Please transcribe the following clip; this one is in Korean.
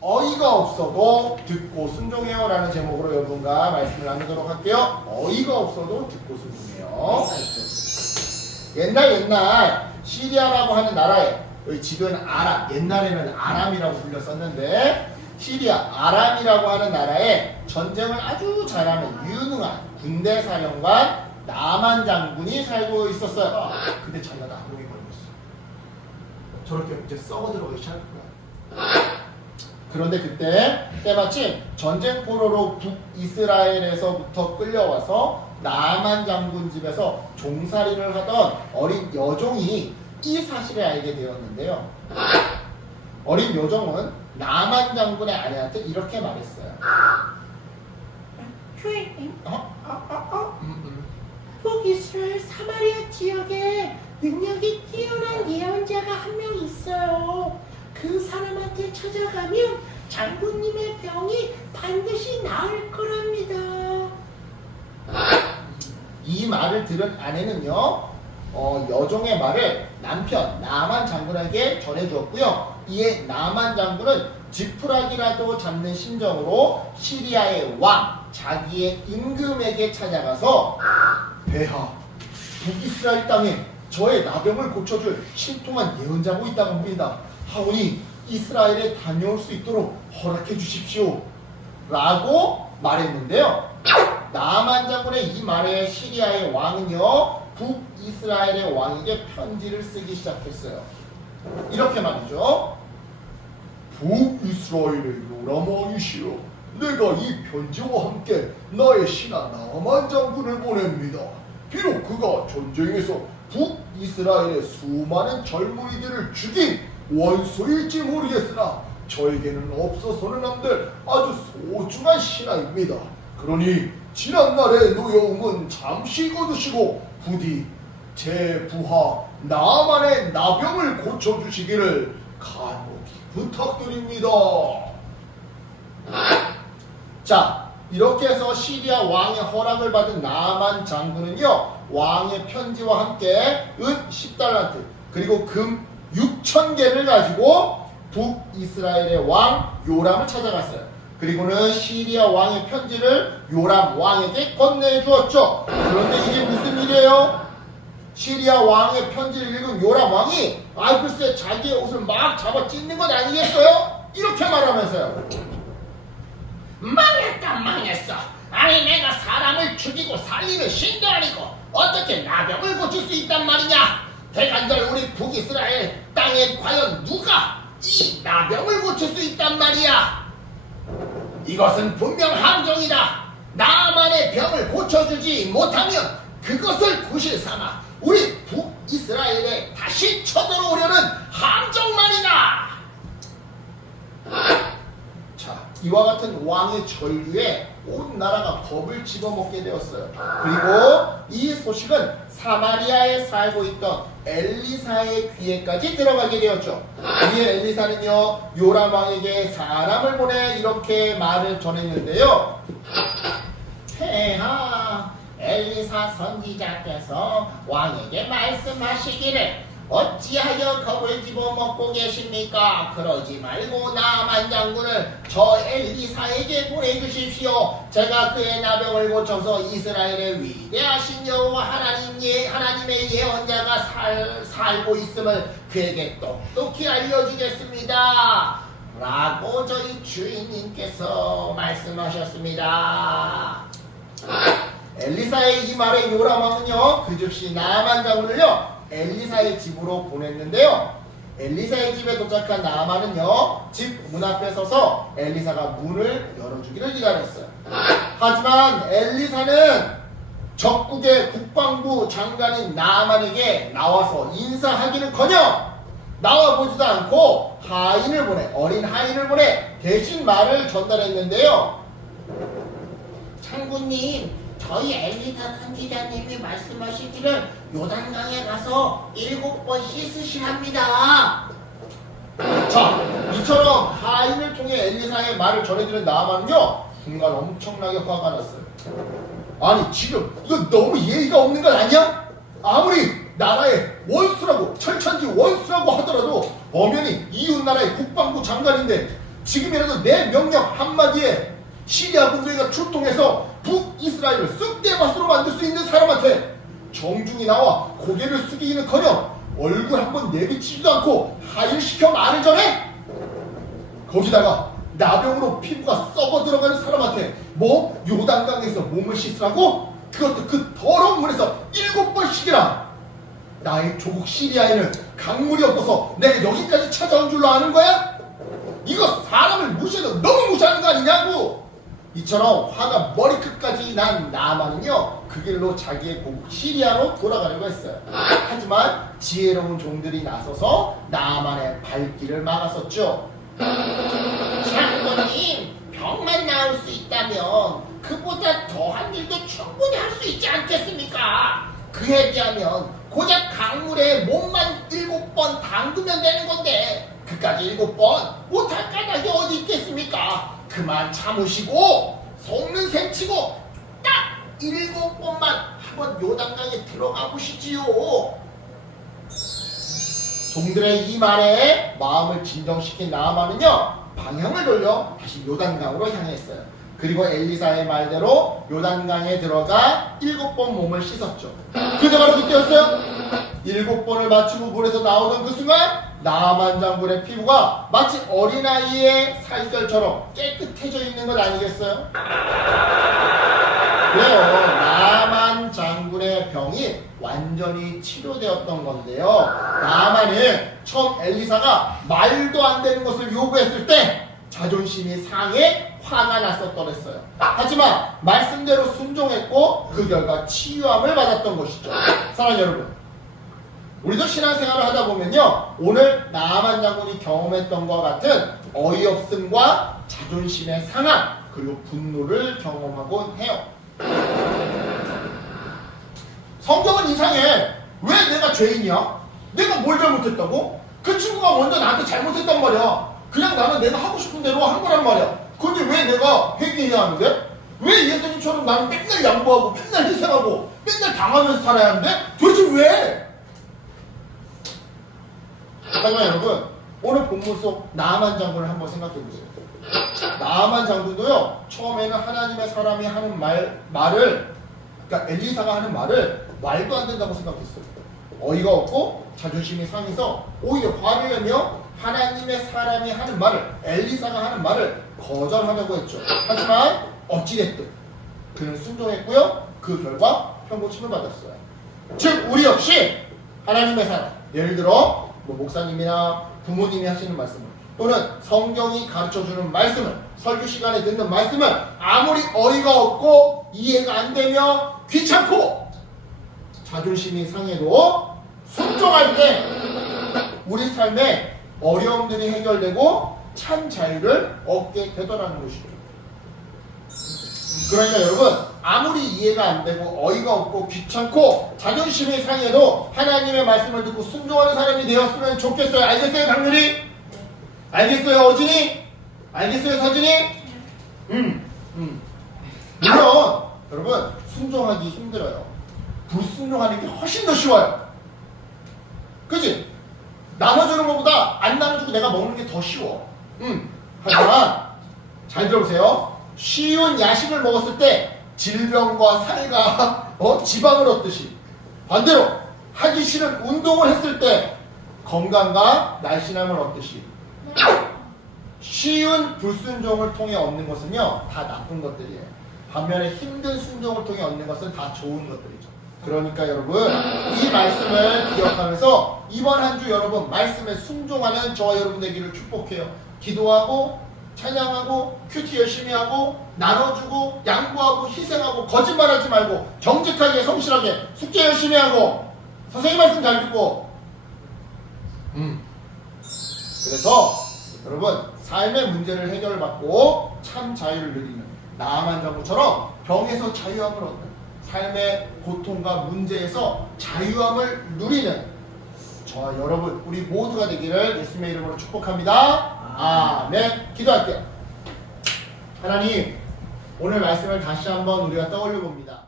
어이가 없어도 듣고 순종해요 라는 제목으로 여러분과 말씀을 나누도록 할게요. 어이가 없어도 듣고 순종해요. 옛날 시리아라고 하는 나라에, 여기 지도에는 아람, 옛날에는 아람이라고 불렸었는데 시리아, 아람이라고 하는 나라에 전쟁을 아주 잘하는 유능한 군대 사령관 나만 장군이 살고 있었어요. 근데 자기가 나병에 걸렸어. 저럴 때 이제 썩어 들어가기 시작할 거야. 그런데 그때 때마침 전쟁 포로로 북이스라엘에서부터 끌려와서 나만 장군 집에서 종살이를 하던 어린 여종이 이 사실을 알게 되었는데요. 어린 여종은 나만 장군의 아내한테 이렇게 말했어요. 주인님, 북이스라엘 사마리아 지역에 능력이 뛰어난 예언자가 한 명 있어요. 그 사람한테 찾아가면 장군님의 병이 반드시 나을 거랍니다. 이 말을 들은 아내는요, 여종의 말을 남편 나만 장군에게 전해주었고요. 이에 나만 장군은 지푸라기라도 잡는 심정으로 시리아의 왕 자기의 임금에게 찾아가서 폐하, 북이스라엘 땅에 저의 나병을 고쳐줄 신통한 예언자고 있다고 합니다. 하오니 이스라엘에 다녀올 수 있도록 허락해 주십시오 라고 말했는데요. 나만 장군의 이 말에 시리아의 왕은요, 북이스라엘의 왕에게 편지를 쓰기 시작했어요. 이렇게 말이죠. 북이스라엘의 요람 왕이시여, 내가 이 편지와 함께 나의 신하 나만 장군을 보냅니다. 비록 그가 전쟁에서 북이스라엘의 수많은 젊은이들을 죽인 원수일지 모르겠으나 저에게는 없어서는 안 될 아주 소중한 신하입니다. 그러니 지난날의 노여움은 잠시 거두시고 부디 제 부하 나만의 나병을 고쳐주시기를 간곡히 부탁드립니다. 자, 이렇게 해서 시리아 왕의 허락을 받은 나만 장군은요, 왕의 편지와 함께 은 10달란트 그리고 금 6,000개를 가지고 북이스라엘의 왕 요람을 찾아갔어요. 그리고는 시리아 왕의 편지를 요람 왕에게 건네주었죠. 그런데 이게 무슨 일이에요? 시리아 왕의 편지를 읽은 요람 왕이 글쎄 자기의 옷을 막 잡아 찢는 건 아니겠어요? 이렇게 말하면서요. 망했어. 아니 내가 사람을 죽이고 살리는 신도 아니고 어떻게 나병을 고칠 수 있단 말이냐? 대간절 우리 북이스라엘 땅에 과연 누가 이 나병을 고칠 수 있단 말이야? 이것은 분명 함정이다. 나만의 병을 고쳐주지 못하면 그것을 구실 삼아 우리 북이스라엘에 다시 쳐들어오려는 함정만이다. 자, 이와 같은 왕의 전류에 온 나라가 겁을 집어먹게 되었어요. 그리고 이 소식은 사마리아에 살고 있던 엘리사의 귀에까지 들어가게 되었죠. 이에 엘리사는요, 요람 왕에게 사람을 보내 이렇게 말을 전했는데요. 폐하, 엘리사 선지자께서 왕에게 말씀하시기를 어찌하여 겁을 집어먹고 계십니까? 그러지 말고 나만 장군을 저 엘리사에게 보내주십시오. 제가 그의 나병을 고쳐서 이스라엘의 위대하신 여호와 하나님의 예언자가 살고 있음을 그에게 똑똑히 알려주겠습니다 라고 저희 주인님께서 말씀하셨습니다. 엘리사의 이 말에 요람 왕은요, 그 즉시 나만 장군을요 엘리사의 집으로 보냈는데요. 엘리사의 집에 도착한 나만은요, 집 문 앞에 서서 엘리사가 문을 열어주기를 기다렸어요. 하지만 엘리사는 적국의 국방부 장관인 나만에게 나와서 인사하기는커녕 나와보지도 않고 하인을 보내, 어린 하인을 보내 대신 말을 전달했는데요. 장군님, 저희 엘리사 선지자님이 말씀하시기를 요단강에 가서 7번 씻으시랍니다. 자, 이처럼 하인을 통해 엘리사의 말을 전해드린 나만은요, 순간 엄청나게 화가 났어요. 아니, 지금 이거 너무 예의가 없는 건 아니야? 아무리 나라의 원수라고, 철천지 원수라고 하더라도 엄연히 이웃나라의 국방부 장관인데 지금이라도 내 명령 한마디에 시리아 군대가 출동해서 북이스라엘을 쑥대밭으로 만들 수 있는 사람한테 정중히 나와 고개를 숙이기는커녕 얼굴 한번 내비치지도 않고 하일시켜 말을 전해? 거기다가 나병으로 피부가 썩어 들어가는 사람한테 뭐 요단강에서 몸을 씻으라고? 그것도 그 더러운 물에서 7번씩이나. 나의 조국 시리아에는 강물이 없어서 내가 여기까지 찾아온 줄로 아는 거야? 이거 사람을 무시해도 너무 무시하는 거 아니냐고. 이처럼 화가 머리끝까지 난 나만은요 그 길로 자기의 고국 시리아로 돌아가려고 했어요. 하지만 지혜로운 종들이 나서서 나만의 발길을 막았었죠. 장군님, 병만 나을 수 있다면 그보다 더한 일도 충분히 할 수 있지 않겠습니까? 그에 비하면 고작 강물에 몸만 7번 담그면 되는 건데 그까지 7번 못할 까닭이 어디 있겠습니까? 그만 참으시고 속는 셈 치고 딱 7번만 한번 요단강에 들어가 보시지요. 종들의 이 말에 마음을 진정시킨 나아만은요 방향을 돌려 다시 요단강으로 향했어요. 그리고 엘리사의 말대로 요단강에 들어가 7번 몸을 씻었죠. 그게 바로 그때였어요. 7번을 마치고 물에서 나오던 그 순간 나아만 장군의 피부가 마치 어린아이의 살결처럼 깨끗해져 있는 것 아니겠어요? 그래요. 나아만 장군의 병이 완전히 치료되었던 건데요. 나아만은 처음 엘리사가 말도 안 되는 것을 요구했을 때 자존심이 상해 화가 났었더랬어요. 하지만 말씀대로 순종했고 그 결과 치유함을 받았던 것이죠. 사랑하는 여러분, 우리도 신앙생활을 하다 보면요 오늘 나아만 장군이 경험했던 것과 같은 어이없음과 자존심의 상함 그리고 분노를 경험하곤 해요. 성경은 이상해. 왜 내가 죄인이야? 내가 뭘 잘못했다고? 그 친구가 먼저 나한테 잘못했단 말이야. 그냥 나는 내가 하고 싶은 대로 한 거란 말이야. 근데 왜 내가 회개해야 하는데? 왜 예수님처럼 나는 맨날 양보하고 맨날 희생하고 맨날 당하면서 살아야 하는데? 도대체 왜? 잠깐만 여러분, 오늘 본문 속 나아만 장군을 한번 생각해 보세요. 나아만 장군도요 처음에는 하나님의 사람이 하는 말을 그러니까 엘리사가 하는 말을 말도 안 된다고 생각했어요. 어이가 없고 자존심이 상해서 오히려 화를 내며 하나님의 사람이 하는 말을 엘리사가 하는 말을 거절하려고 했죠. 하지만 어찌됐든 그는 순종했고요. 그 결과 평고침을 받았어요. 즉 우리 역시 하나님의 사람, 예를 들어 뭐 목사님이나 부모님이 하시는 말씀을 또는 성경이 가르쳐주는 말씀을 설교 시간에 듣는 말씀을 아무리 어이가 없고 이해가 안 되며 귀찮고 자존심이 상해도 순종할 때 우리 삶에 어려움들이 해결되고 참 자유를 얻게 되더라는 것이죠. 그러니까 여러분 아무리 이해가 안 되고 어이가 없고 귀찮고 자존심이 상해도 하나님의 말씀을 듣고 순종하는 사람이 되었으면 좋겠어요. 알겠어요 강렬이? 알겠어요 어진이? 알겠어요 서진이? 물론 여러분 순종하기 힘들어요. 불순종하는 게 훨씬 더 쉬워요. 그치? 나눠주는 것보다 안 나눠주고 내가 먹는 게 더 쉬워. 하지만 잘 들어보세요. 쉬운 야식을 먹었을 때 질병과 살과 지방을 얻듯이 반대로 하기 싫은 운동을 했을 때 건강과 날씬함을 얻듯이 쉬운 불순종을 통해 얻는 것은요 다 나쁜 것들이에요. 반면에 힘든 순종을 통해 얻는 것은 다 좋은 것들이죠. 그러니까 여러분 이 말씀을 기억하면서 이번 한 주 여러분 말씀에 순종하는 저와 여러분 되기를 축복해요. 기도하고 찬양하고 큐티 열심히 하고 나눠주고 양보하고 희생하고 거짓말하지 말고 정직하게 성실하게 숙제 열심히 하고 선생님 말씀 잘 듣고 그래서 여러분 삶의 문제를 해결받고 참 자유를 누리는 나아만 장군처럼 병에서 자유함을 얻는 삶의 고통과 문제에서 자유함을 누리는 저와 여러분 우리 모두가 되기를 예수님의 이름으로 축복합니다. 아멘. 기도할게요. 하나님 오늘 말씀을 다시 한번 우리가 떠올려 봅니다.